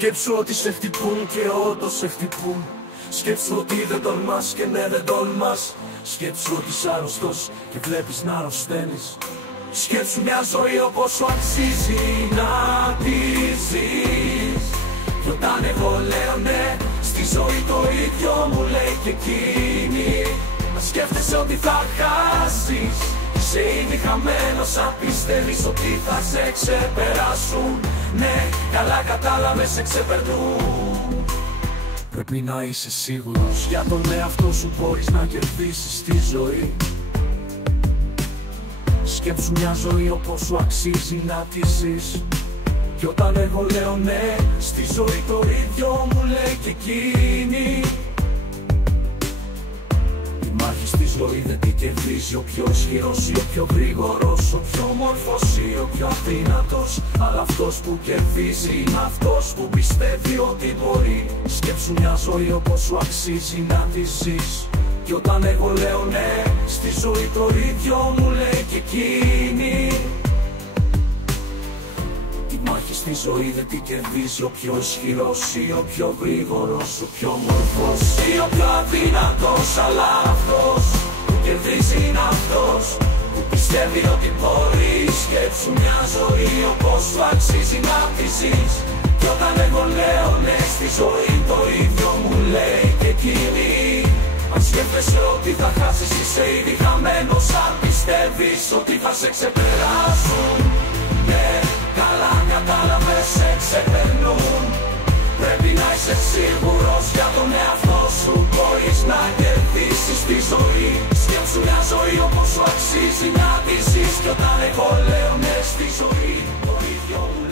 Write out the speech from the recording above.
Σκέψου ότι σε χτυπούν και όντως σε χτυπούν. Σκέψου ότι δεν τολμάς και ναι δεν τολμάς. Σκέψου ότι είσαι άρρωστος και βλέπεις να αρρωσταίνεις. Σκέψου μια ζωή όπως σου αξίζει να τη ζεις. Κι όταν εγώ λέω ναι, στη ζωή το ίδιο μου λέει και εκείνη. Μα σκέφτεσαι ότι θα χάσεις. Είσαι ήδη χαμένος αν πιστεύεις ότι θα σε ξεπεράσουν. Ναι, καλά κατάλαβες, σε ξεπερνούν. Πρέπει να είσαι σίγουρος για τον εαυτό σου, μπορείς να κερδίσεις τη ζωή. Σκέψου μια ζωή όπως σου αξίζει να τη ζεις. Κι όταν εγώ λέω ναι, στη ζωή το ίδιο μου λέει και εκείνη. Η μάχη στη ζωή δεν την κερδίζει ο πιο ισχυρός ή ο πιο γρήγορος, ο πιο μόρφος ή ο πιο αδύνατος. Αλλά αυτός που κερδίζει είναι αυτός που πιστεύει ότι μπορεί. Σκέψου μια ζωή όπως σου αξίζει να τη ζεις. Κι όταν εγώ λέω ναι, στη ζωή το ίδιο μου λέει και εκείνη. Η μάχη στη ζωή δεν την κερδίζει ο πιο ισχυρός ή ο πιο γρήγορος, ο πιο μορφός ή ο πιο αδύνατος. Αλλά αυτός που κερδίζει είναι αυτός που πιστεύει ότι μπορεί. Σκέψου μια ζωή όπως σου αξίζει να τη ζεις. Κι όταν εγώ λέω ναι, στη ζωή το ίδιο μου λέει και εκείνη. Αν σκέφτεσαι ότι θα χάσεις, είσαι ήδη χαμένος αν πιστεύεις ότι θα σε ξεπεράσουν. Ναι, καλά κατάλαβες, σε ξεπερνούν. Πρέπει να είσαι σίγουρος για τον εαυτό σου, μπορείς να κερδίσεις τη ζωή. Σκέψου μια ζωή όπως σου αξίζει να τη ζεις. Κι όταν εγώ λέω ναι, στη ζωή το ίδιο μου